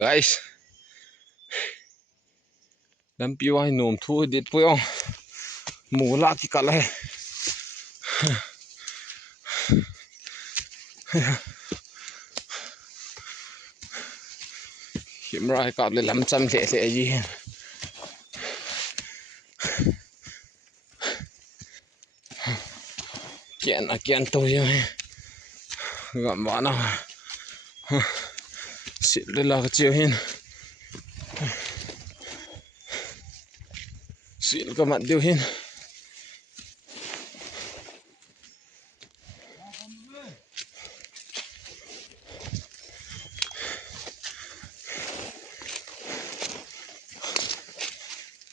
guys lam piu ai nom thu dit puyo mula ki kala he himra ka le lam cham the the ji kian to ye gam bana sit le la chiu hin sit ka mat diu hin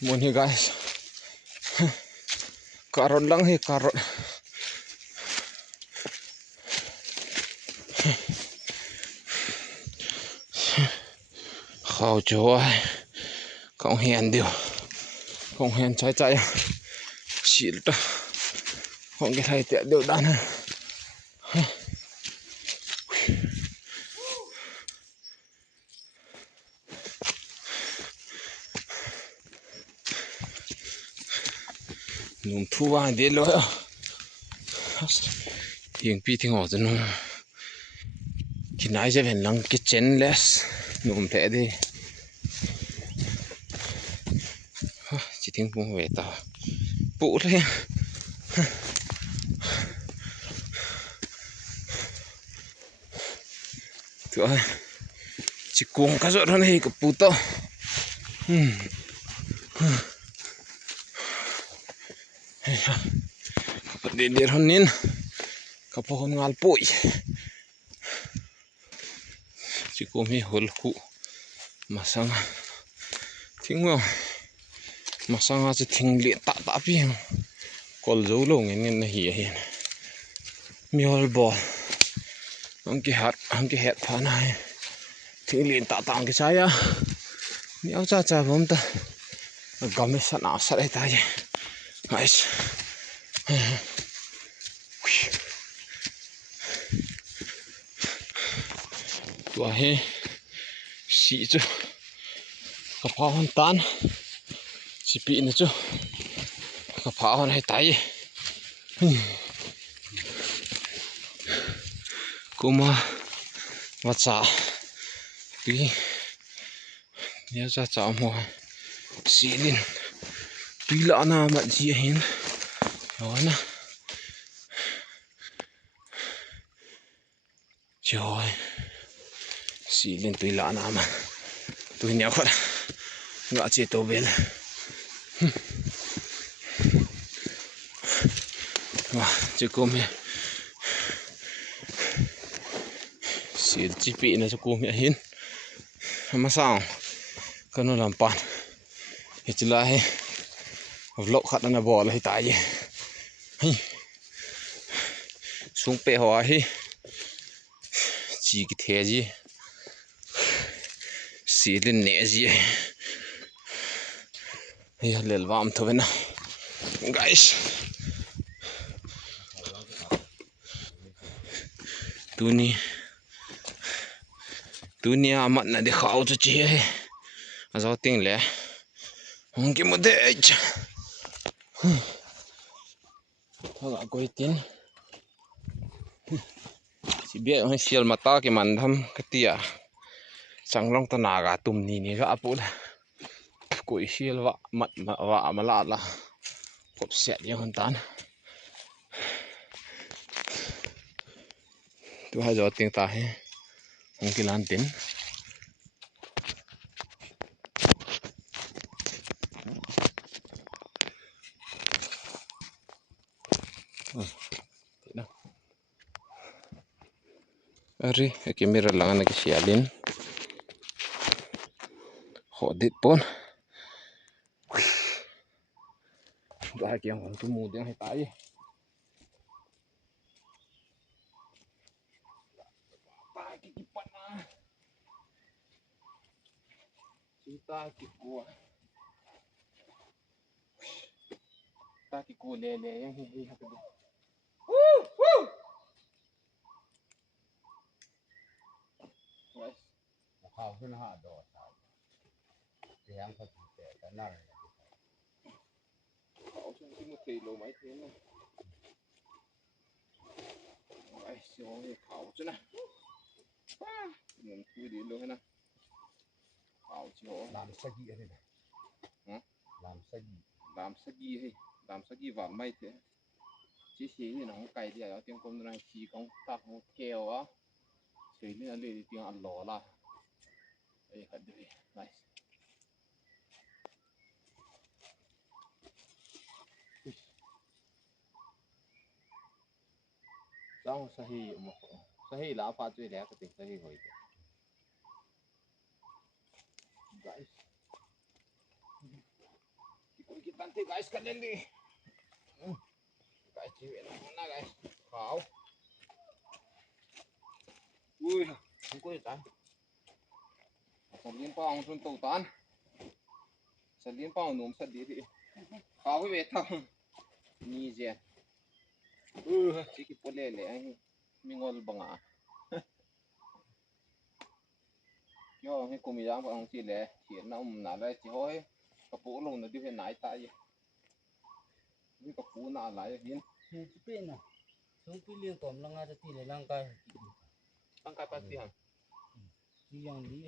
mon hi guys karot lang hi karot khao cho không hèn điều không hèn trái trái xịt đó không cái thầy tiện đều đan ha nung thu vào đến rồi hiện pi thì ngỏ rồi nung khi nãy giờ vẫn lăng cái chén less nung thế đi chỉ tiếng buông về tao bụ thôi thôi chỉ cuồng cá rốt hơn này cái bụ to để hơn nín cái phố hôn ngal bụi chỉ có mi hol cụ mà sang tiếng vào mà sang chỉ tiếng liệt tạ tạ pi còn dấu lồng nên là hiền hiền mi hol bò ông cái hạt phá này tiếng liệt tạ tạ cái trái á mi áo cha vốn ta gom cái sẵn áo sẵn đây ta gì guys tua he xị chứ cái pháo hòn tan chỉ bị nữa chứ cái pháo hòn hay tay cũng vật xả tí nhớ ra chảo mùa xị lên tuy lỡ nào mà gì hết đó nè trời xị lên tuy lỡ nào mà tôi nhớ quá ngã chết tôi bên chứ cô mẹ xị chỉ bị này cho cô mẹ hin mà sao cái nó làm pan thì chỉ là hay lộ khát nó bỏ lại tại gì xuống bể hoa hi chỉ cái thế gì xí lên nhẹ gì hay là làm thôi nào guys dunia mặt này để khảo cho chị ấy do tiếng lẽ không kiếm một thế thôi là coi tiếng chỉ biết hay siêu mà ta cái màn thăm cái tia chẳng long ta naga tùm nì nì gã bố là cùi siêu vạ mặt vạ mà lạ là cộp xẹt như hơn tán tôi hay gió tiếng ta hay không cái lan tiếng Ari camera lang na kisialin hodit pon dahil yang tumudi ang tayo pakikipan na sita kikuha lele yang hindi hatid guys ข้าวขึ้น5ดอกเสียงเขาแต่กันนั่นเขาช่วงที่มุตีโลไม้เทนนะไอ้เสียวนี่เขาจ้ะนะเหมือนคุยดีเลยนะเขาเชียวลามสกีอะไรนะลามสกีให้ลามสกีหวานไม่เถอะชี้ชี้นี่น้องไก่เดียวเตรียมกลมตรงนั้นชี้ของตักของเทวอ่ะเสียนี่อะไรเตรียมอันหล่อละไอ้ขัดด้วยไนส์จ้องสหีมั้งสหีลาฟ้าช่วยแล้วก็ติดสหีหอย guys kita nanti guys kalian nih guys cewek mana guys kau wih aku ya tan salin pang sun tau tan salin pang nom sa di kau we thang ni je sikit polele ai mingol banga yo he kumiyang pa ang sile hian na na lai chi hoi kapu long na di he nai ta ye ni kapu na lai hin chi pe na sung pi liang tom lang ada ti le lang kai angkat pasti han chi yang li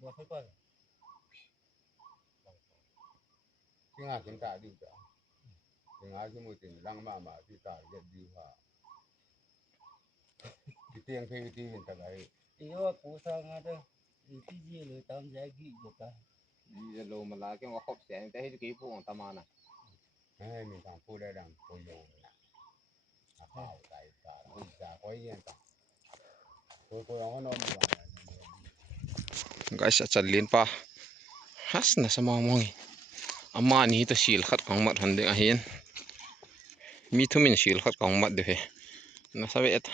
bo phai paที่งากินตาดีจ้ะที่งาที่มือติ่งลังมาที่ตาเย็ดดีว่าที่เตียงเพลที่เห็นตะไคร้ ti yo pu sa nga de ti ji le tam ja gi jo ka ni je lo ma la ke wa khop se te he ki pu ang ta ma na ให้มีทางพูดได้ดังโยงนะข้าวไก่ตาจากไว้เย็นตาคุยเอานอนดีกว่า guys chalin pa has na sa mong ama ni to sil khat kang mat han de a hin mi thumin sil khat kang mat de he na sa vet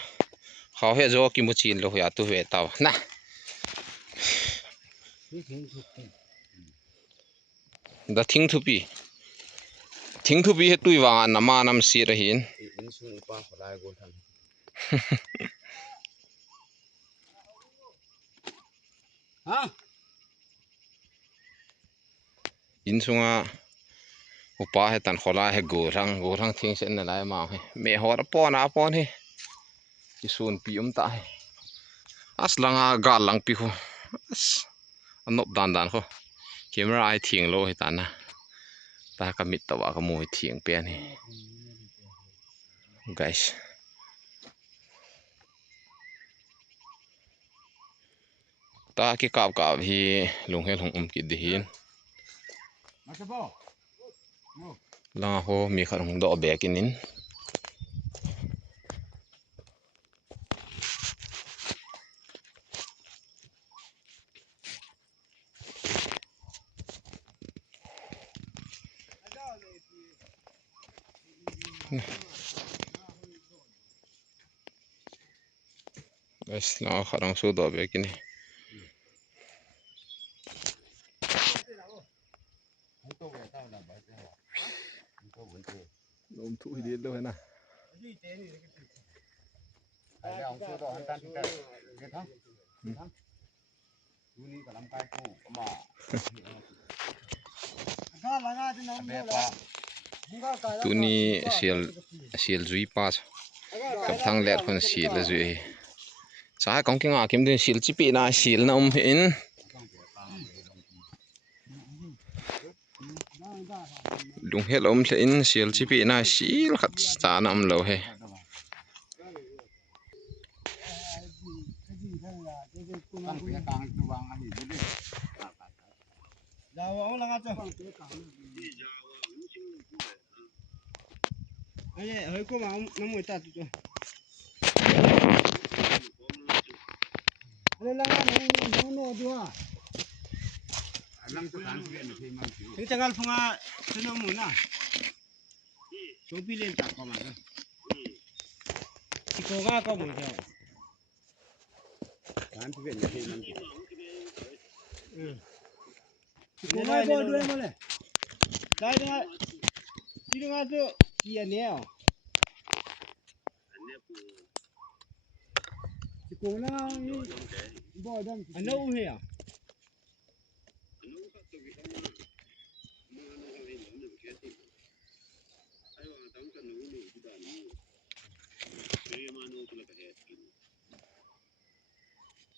khaw he zo ki mu chin lo ya tu ve taw na da thing thu pi he tui wa na ma nam si ra hin in sung pa lai go than ha in sunga upa he tan khola he go rang thing sen na lai ma he me hor pon he ki sun pi ta he as langa gal lang pi kho as anop dan kho camera ai thieng lo he ta na ta kamit tawa ka mo thieng pe ni guys ta ki kap hi lung he lung ki di hinมาซะบ่ la ho mi khat hung do be kinin guys la kharang su do be kini to về tao là bảy cái to vẫn chưa lom thu hi lo he na ai ông số đó tan cái thằng chú ni cả năm cái cô mà ga la nga de nam bé pa tu ni sial zui pa kam thang let khon sil la zui cha kong ki nga kim den sil chi pi na sil na in lung he lom hle in sil chi pi na sil khat cha na lo he tăng phía càng tu vàng anh đi đi da wa la nga cha ai hơi ko ma nam mo ta tu ale la nga no du ha năng tu càng phía này thì mang chịu thế chẳng al phunga sino mo na so pi len ta ko ma ti ko ga ko mo ja càng phía này thì mang chịu ko ga bo du mo le dai da ti nga tu ki ya ne ti ko na ni bo dam ano he ya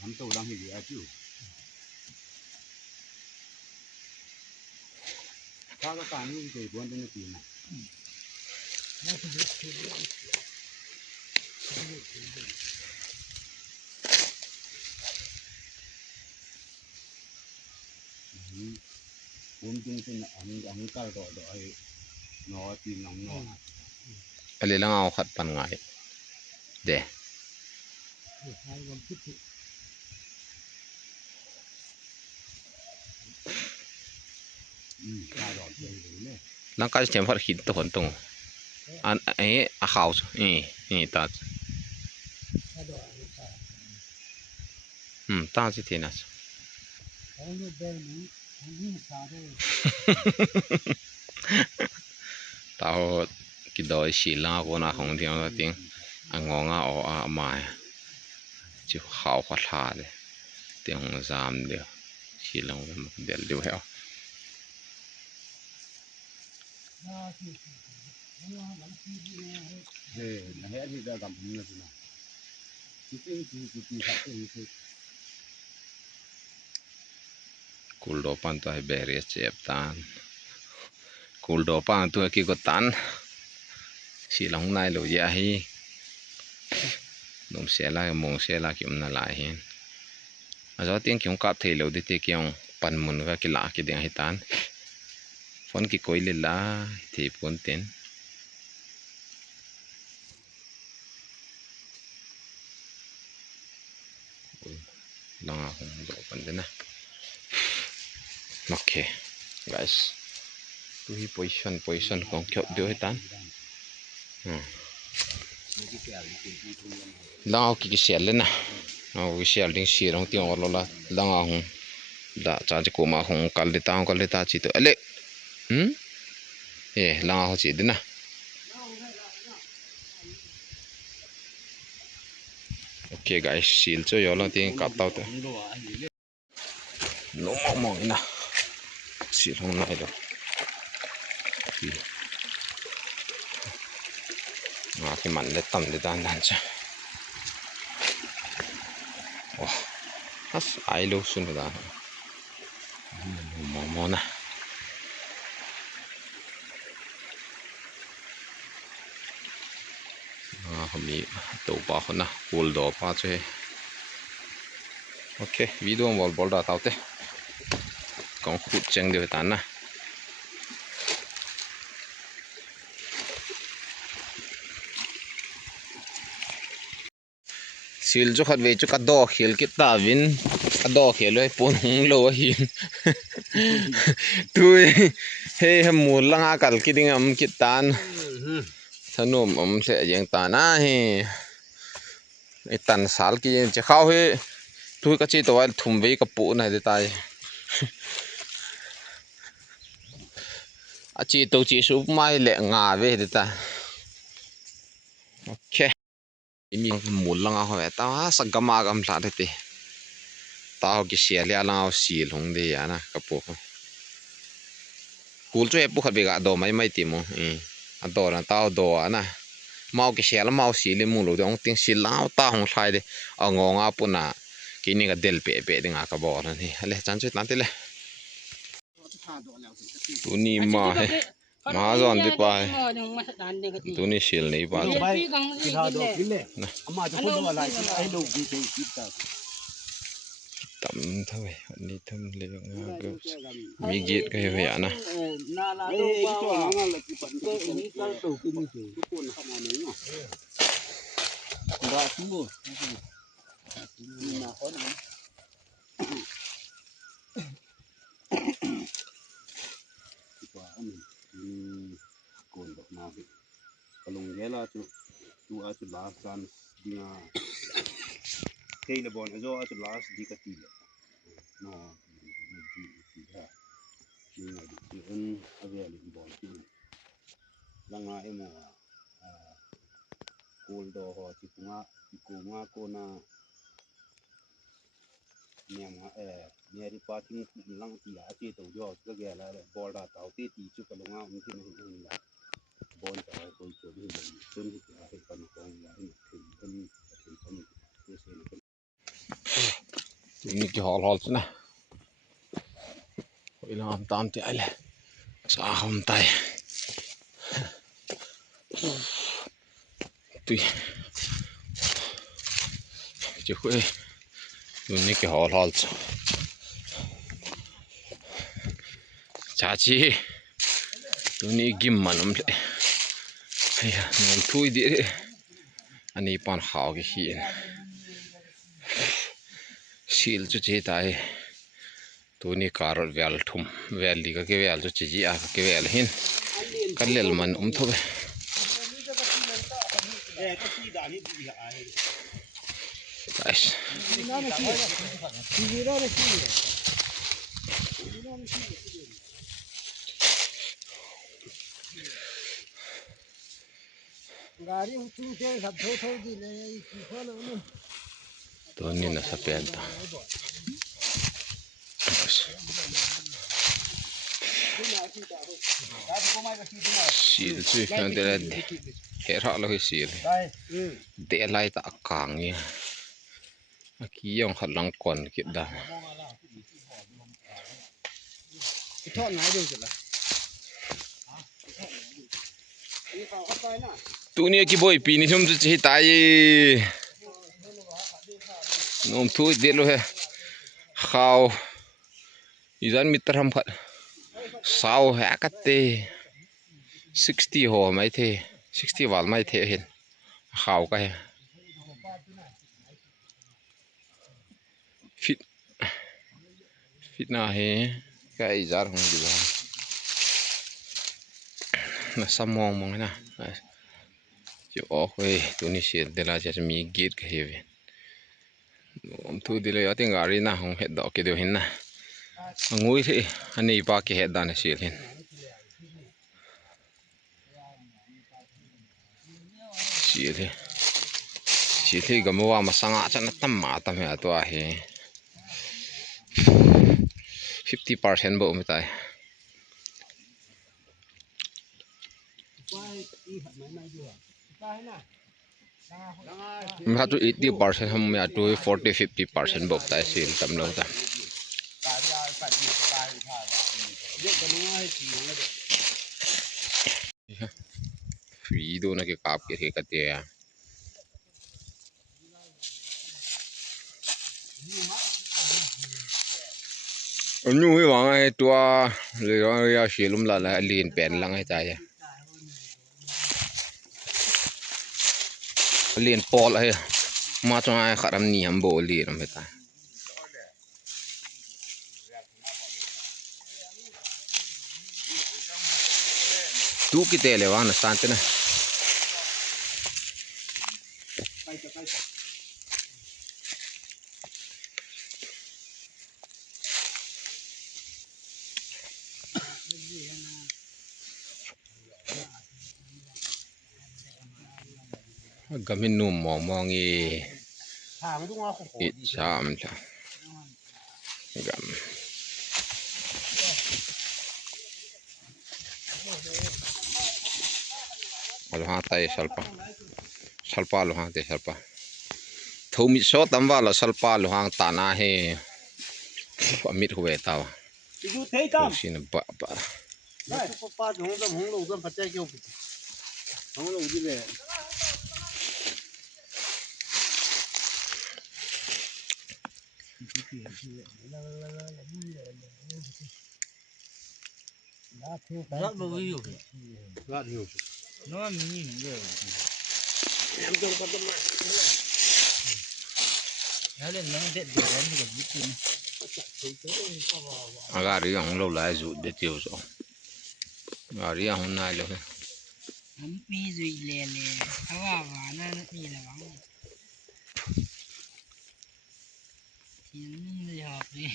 हम तो उड़ान ही गया चू का कहानी कोई बोल देने की नाผมจริงๆอันก็ดอกไอ้นอตีน้องนอ ali lang ako khat pan ngai de ข้าดอกเลยเนี่ย lang ka chem phar khit to hon tong an a khaw ta ta chi thina tao ki doi shi la ko na hong tiang la ting angonga o a mai chu khaw kha tha de tiang zam de shi long del du heo là hết thì ra cầm như thế nào chỉ thật thì kul do pan to beri chep tan kul do pan to ki ko tan si long nai lo ya hi nom se la mong se la kim na lai hin a zo tiang kyong kap thei lo de te kyong pan mun ga ki la ki deng hi tan phone ki koi le la thi pon ten lang a hong do pan de na okay guys tu hi position kong kyop de hi tan lang ki sel le na au sel ding si rong tiang lo la lang a hong da cha ji ko ma hong kal de ta chi to ale lang a ho chi de na okay guys sil cho yo la ting kap tao te no mo ina sil hong nai lo cái mặn để tầm để tan đàn cha, hết ai luôn xuân rồi đó, mò nè, hôm nay tàu ba con nè, bồn đỏ ba chơi, ok video bol đã tao thế, còn hút chân được tan nè. Sil cho khát về cho cá đỏ khều cái ta vin cá đỏ khều rồi pon hung lâu hi tôi he mù lăng à cả cái đinh cái tan thân nôm sẽ giang tan á he cái tan sál cái chỉ khao he tôi cái chỉ tôi thùng về cái bộ này để tay à chỉ tôi chỉ số mai lẹ ngà về để tay ok ini mul lang ho ta sagama gam la de te ta ki sia le la si long de ya na ka po kul chu e pu kha be ga do mai ti mo a do na ta do na mau ki sia la mau si le mu lo dong ting si la ta hong sai de a ngonga pu na ki ni ga del pe de nga ka bo na ni le chan chu tan te le tu ni ma he ma zon de pa tu ni sil nei pa cái thao đồ cái lệ mà cho con nó lại cái đồ gì thì ít tầm thôi đi thăm lên mi giết cái vậy nè còn độc nào vậy kalau ghé là tu ở chỗ last san đi cây là bọn nó ở chỗ last đi cái gì nó đi ra nhưng mà đi ăn ở về thì bọn thì lăng ngã em mà cold đồ họ chỉ cũng cô na nhà đi parking lăng thì ở trên tàu gió cái ghé là bò ra tàu tê tí chút cái lăng ngã mình thì mình là bon tàu coi chỗ đi là chân thì cái phần còn là thì cái ตัวนี้กี่หอลๆนะเวลาตามใจเลยสาหมไตตุยจะคุยตัวนี้กี่หอลๆชาชีตัวนี้กิมมันเลยเฮ้ยน้องทุยดิอันนี้ปานขาวกี่ขี้ซีลจุดที่ตายตัวนี้การ์ดเวลทุ่มเวลดีก็เกเวลจุดที่อ่ะเกเวลหินกันเลี้ยมันทุบไปगाड़ी तू ते सब थो दी ले की खोलो नुตัวนี้น่ะสเปนตาซีลจุดนั้นเดี๋ยวเฮราเลยซีลเดลไลตะกางเนี่ยเมื่อกี้ยังขัดหลังก่อนเก็บได้ ทอดไหนดูสิล่ะนี่เขาเอาไปน่ะ ตัวนี้กี่บ่อยปีนี้ชมจะให้ตายน้องทุยเด็ดเลยข้าวอีจันมิตรทำผัดสาวแหกเตะ60หัวไม่เท60วัลไม่เทเห็นข้าวก็เห็นฟิตน่าเห็นก็อีจันของดีว่าน่าสมองมองนะจะออกไปตัวนี้เสียเดี๋ยวเราจะมีเกตกับเฮเวนทุยเดี๋ยวเราต้องการีน่าของเห็ดดอกเดียวเห็นนะงุ้ยที่อันนี้ปากเห็ดด้านเสียเห็นเสียที่ก็มัวมาสังอาจจะนัดตั้มมาตั้มเหรอตัวเฮ 50% บ่ไม่ตายมันถ้าตัว80% ทำไม่ตัว40-50% บ่ตายสิตำเราตาฟรีดูนะเกี่ยวกับเกี่ยวกับเตียอันนู้นว่าไงตัวเลยว่าอยากเชื่อลุมละละเลียนแปลนลังให้ใจเลียนปอลเลยมาจนไอ้ขาดน้ำนี่ยมโบเลียนไม่ตายtu kita lewa na sante na gamin num mong e sam ta gam alha tai salpa lo hang te salpa thomi so tamba la salpa lo hang ta na he amit huwe taอยู่เทตัม sin ba ได้ป้าหงส์หงส์ลูกปัจจัยเกี่ยวหงส์ลูกดิเลยรัดบ่วิว รัดอยู่ น้อมีนี่เด้อ ยังจงปัตตมา แล้วเล่นน้องเด็ดเดี๋ยวมันก็ยิบกิน agari ang lo lai zu de tiu so agari ang na lo มันมีสุยเลเพราะว่านั่นนี่แหละวังทีนึงเลยครับนี่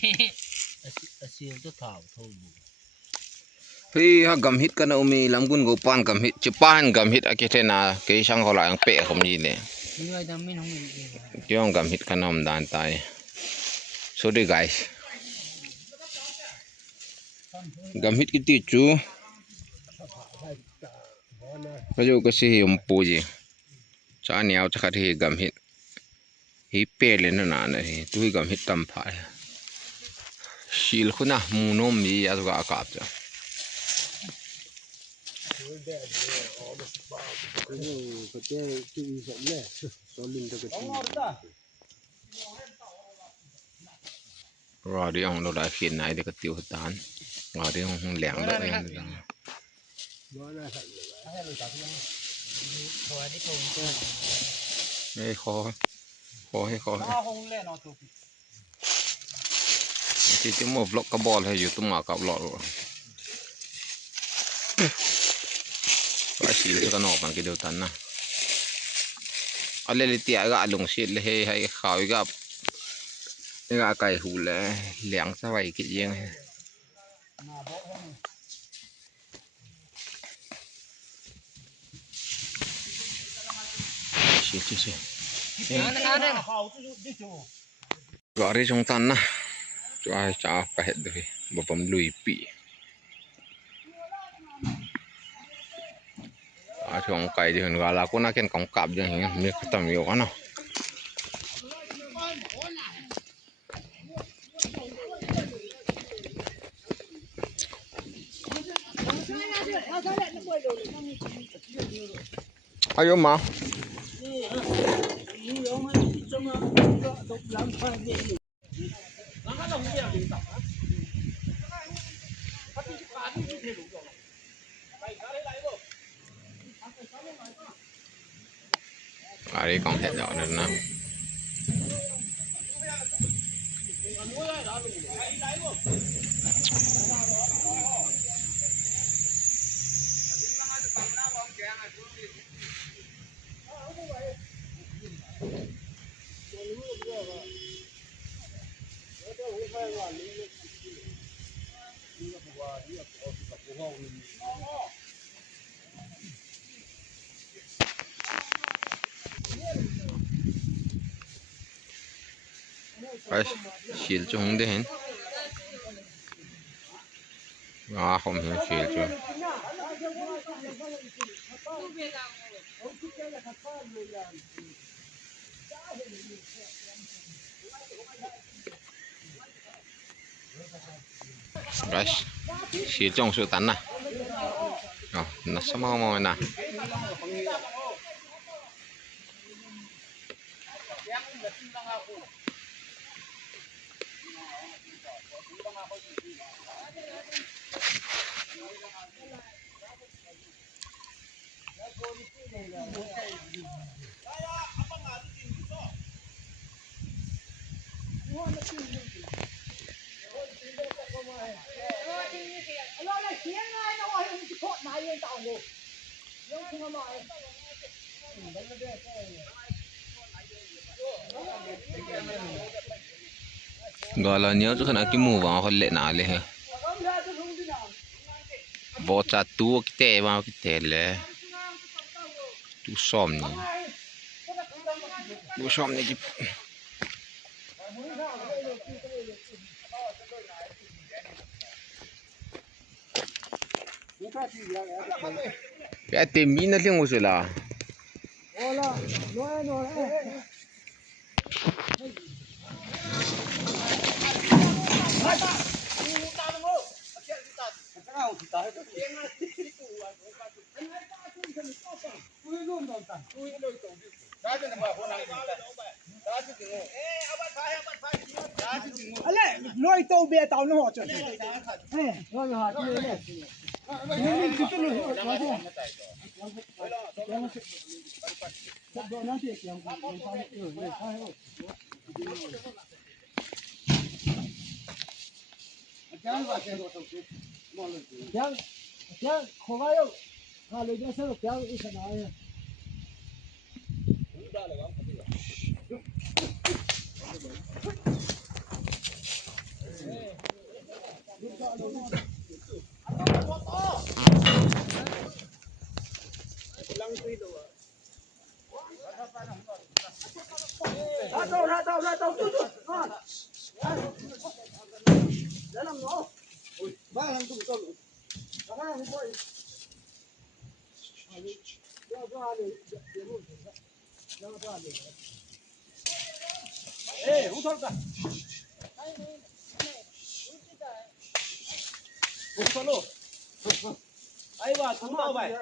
อาเซียวจะถาวโทบุ พี่ฮะกำฮิตกันเอามีลำกุนกูปานกำฮิตจะปานกำฮิตอากิเทนาเกยช่างเขาหลายอังเปะผมยีเลย มันว่าจะไม่น้องมันเอง เกี่ยงกำฮิตกันนำดานตาย so the guys กำฮิตกิติจูก็อยู่ก็สิยมปูจีชาเนียวจะขัดเหกำฮิต pele na na tui gam hitam pha shil khuna munom mi azga akap ja rồi đi ông đâu đã khiển này để cái tiêu tán rồi đi ông lẻng đâu em đây khó hay khó chỉ một lọ cá bò hayอยู่ตรงมากับหลอดว่าสีจะกันออกมันก็เดียวกันนะอะไรเลยเตี้ยก็ลงเสียเลยให้ขาวกับนี่ก็ไก่หูเลยเหลียงสบายกินยังสิก็ได้จงตันนะจะไปเห็ดด้วยบ่ผมลุยปีช่วงไก่ที่เห็นว่าเราก็น่าเก็นของกลับอย่างเงี้ยมีขนมอยู่กันเนาะอายุมาอะไรของแถวนั้นนะไปฉีดจุงได้เห็นผมเห็นฉีดจุงไปฉีดจุงสุดตันนะน่าสมองนะGala niya tu kana kimu wa holle na le he bota tu kite ma kite le tu som ni ki ya termina le ngo la hola no lôi tàu bè tàu nó họ chuẩn lôi họ Kéo khogayo kalau dia selalu kéo di sana ya Ratau tutup dalam mau barang tu betul jangan boy jangan ada jangan ada Hú thôi cả. Hú thôi luôn. Ai vào chúng tao vậy?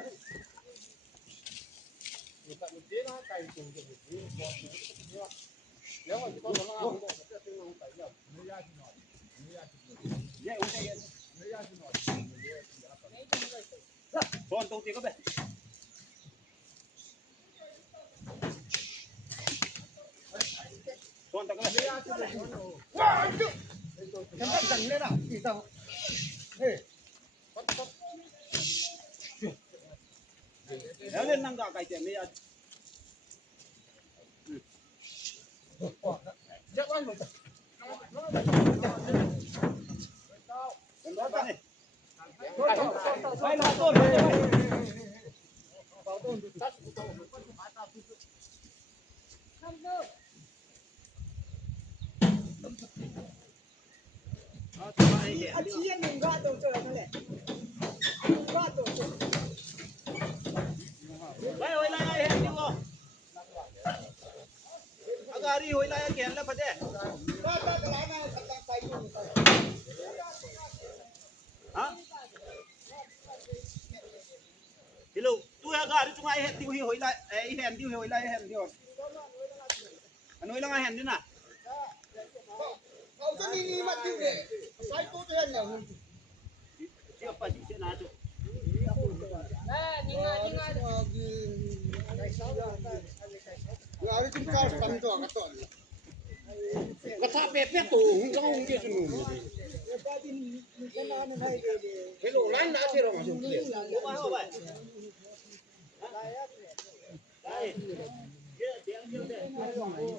Con tông tiền các bạn. Con tao các bạn. Nếu lên năng cả cái tiền đi ăn. Agari hoy la khen la phade ha hello tu agari tu ai het ti hoy la ai hen ti hoy la hen ti anh hoy la hen ni na ti apa ti na tu Kata pepe tu, kau ungkit sunu. Hello, lain nak sih orang masuk. Apa apa? Lain. Dia dia. Lain tu ini.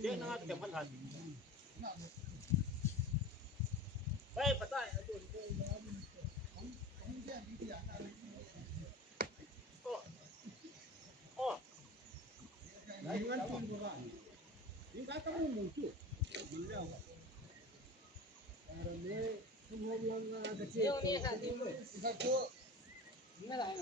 Dia nak ke mana? Baik, betul. Oh. Jangan pun bukan. Ini kata muncul. Beliau. Karena semua kecil. Ini satu. Satu. Ini lah.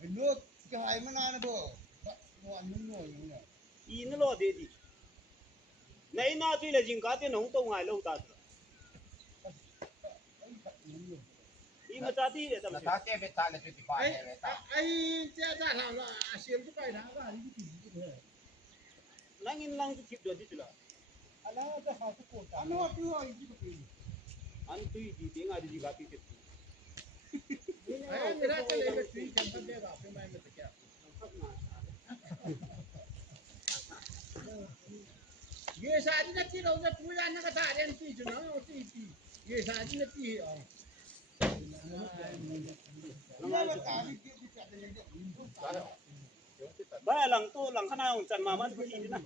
Nước cái mà na bờ, muộn muốn nổi nhỉ? In lo để đi. Này na tuy là gì cả tiền không tông ai lâu ta. In mà ta đi để tao. Ta cái về ta là cái phải. Ai cha ta làm là xiên cái cái nào cả đi tìm cái này. Lang in lang cái được đi là. Anh nó cái học cái cổ. Anh nó cứ hỏi cái gì. Anh tuy đi tiếng ai đi cả tiền. Ai người ta lấy cái gì chẳng phân biệt vào cái mai mà cái. Ye sa đi cái đâu ra cúi ra nó cái ta đen tí cho nó tí tí. Ye sa đi cái tí ba lang to lang khana ong chan ma ma ti ni na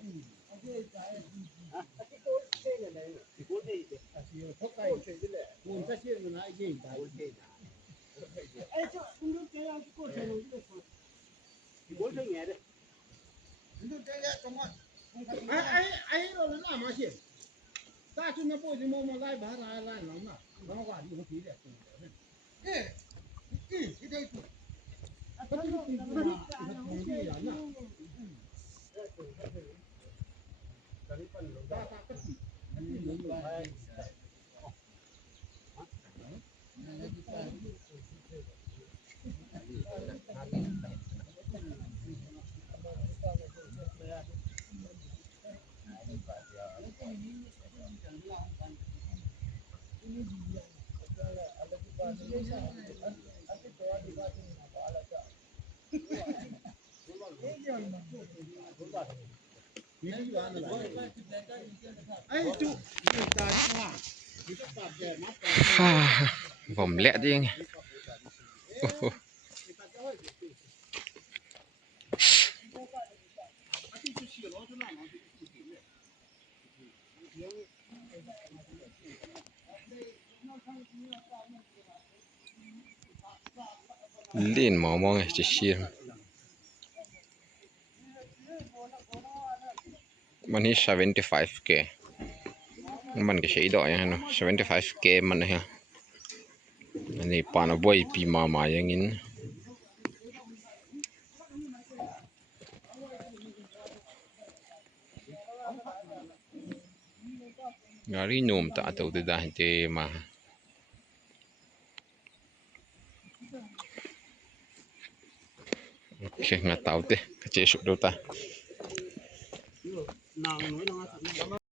ผมแหละจริงโอ้โหเล่นหมอมองไงจะเชียร์มันนี่ 75k มันก็ใช้ดอกอย่างนั้นเนาะ 75k มันนะฮะอันนี้ปานบ่อยปีมาอย่างงี้งารีโนมตาตัวได้เตมาโอเคงาเตาเตกระเจสุดดูตา